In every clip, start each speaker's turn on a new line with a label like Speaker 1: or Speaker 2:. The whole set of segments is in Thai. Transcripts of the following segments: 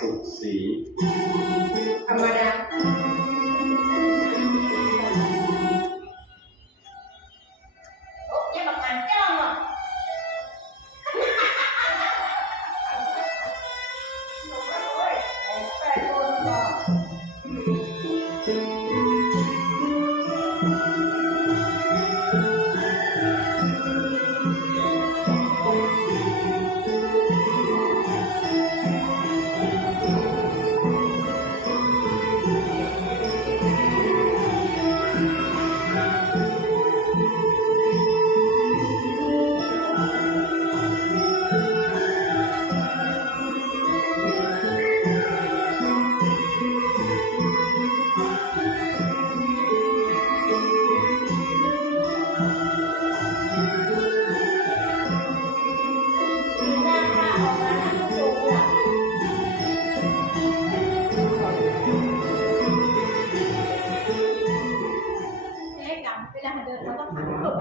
Speaker 1: สุขศรี
Speaker 2: ธรรมดาโอ้ย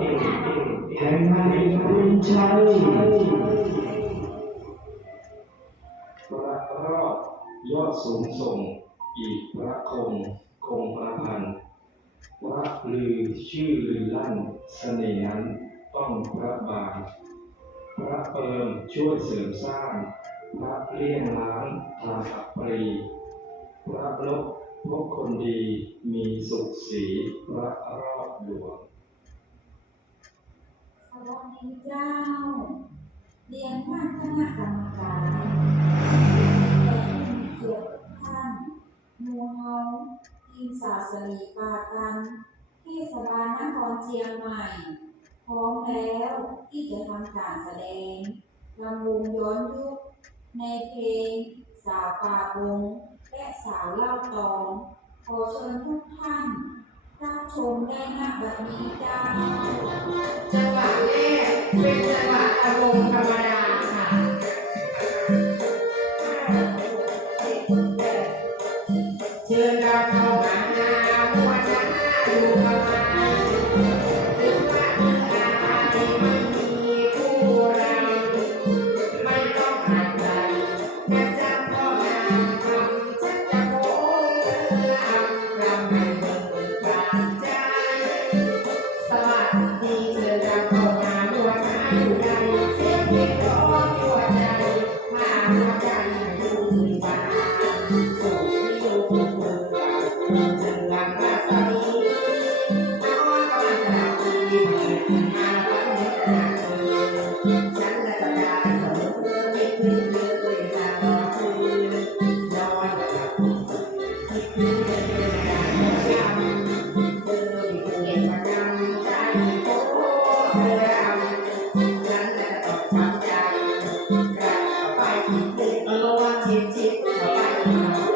Speaker 3: ต้องหันเขิบหน้าเนาะ
Speaker 1: แห่งในคุณชัยพระรอดยอดสูงส่ง อีกพระคง คงพระพันพระลือชื่อลือลั่นเสน่ห์นั้นต้องพระบาทพระเปิมช่วยเสริมสร้าง พระเลี้ยงล้างทางอัปรี พระลบพบคนดีมีสุขสีพระรอดหลวง
Speaker 4: สวัสดีเจ้า เรียนท่านคณะกรรมการและผู้มีเกียรติท่านหมูเฮาทีมศาสนีปากันเทศบาลนครเชียงใหม่ พร้อมแล้วที่จะทำการแสดงลำวงย้อนยุคในเพลงสาวป่าวงและสาวเล่าตองขอเชิญทุกท่าน รับชมได้ณบัดนี้จ้า
Speaker 2: จังหวะแรก เ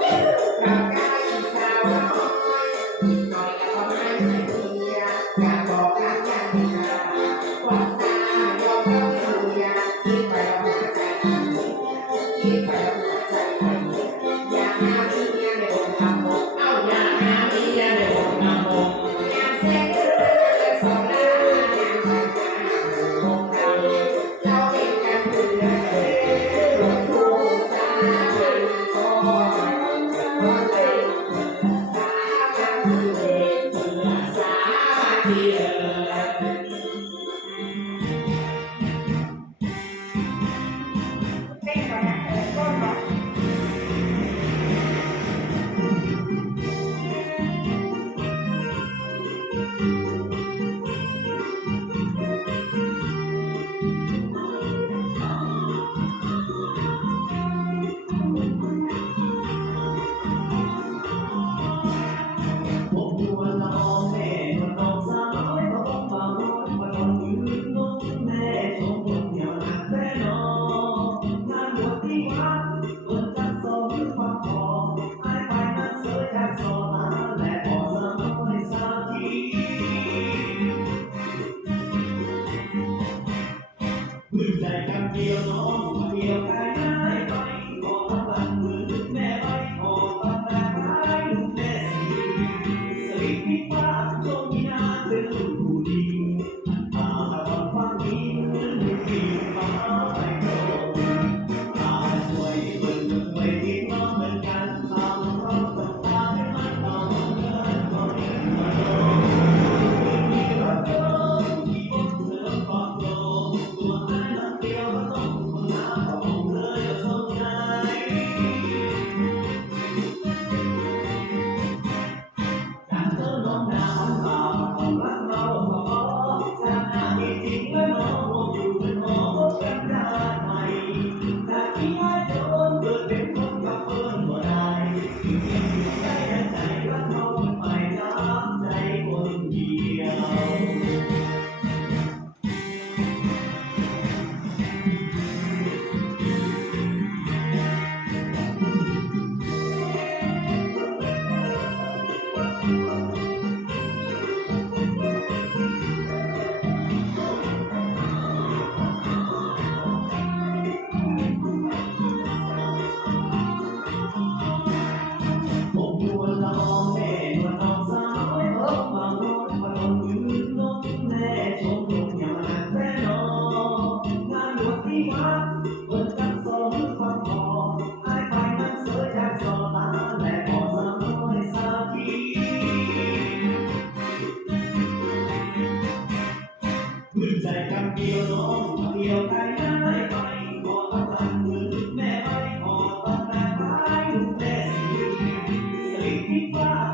Speaker 2: me.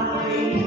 Speaker 2: away.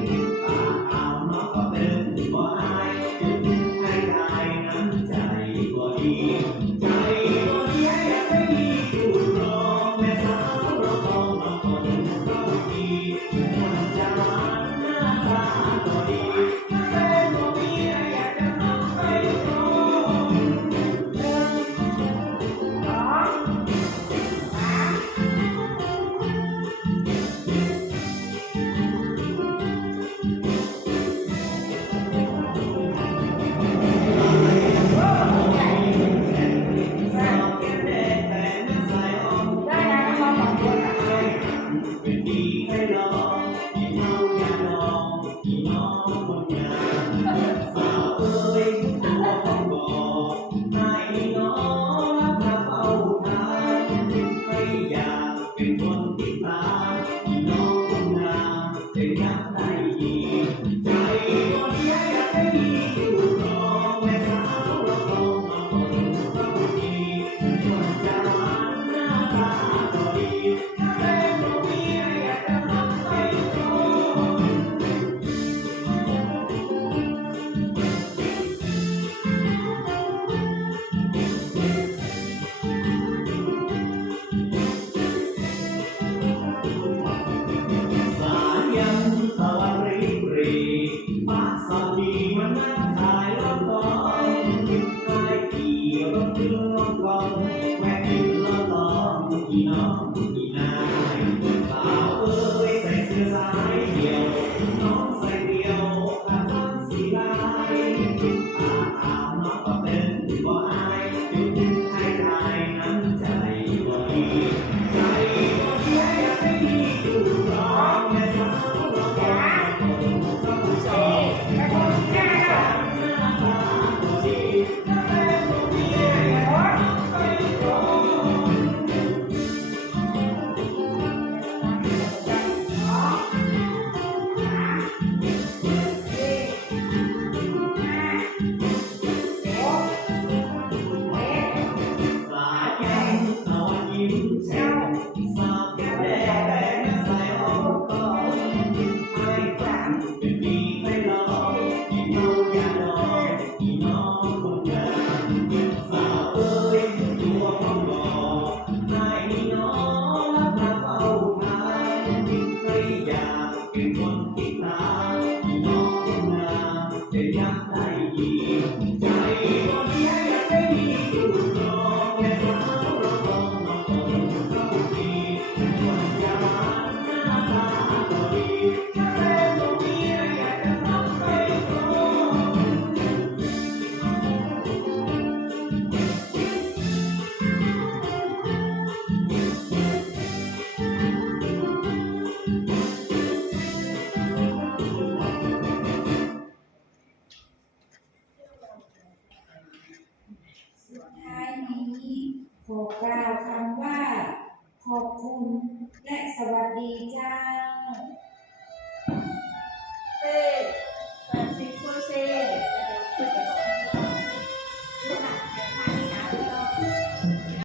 Speaker 2: กล่าวคำว่า ขอบคุ
Speaker 4: ณและสวัสดีจ้า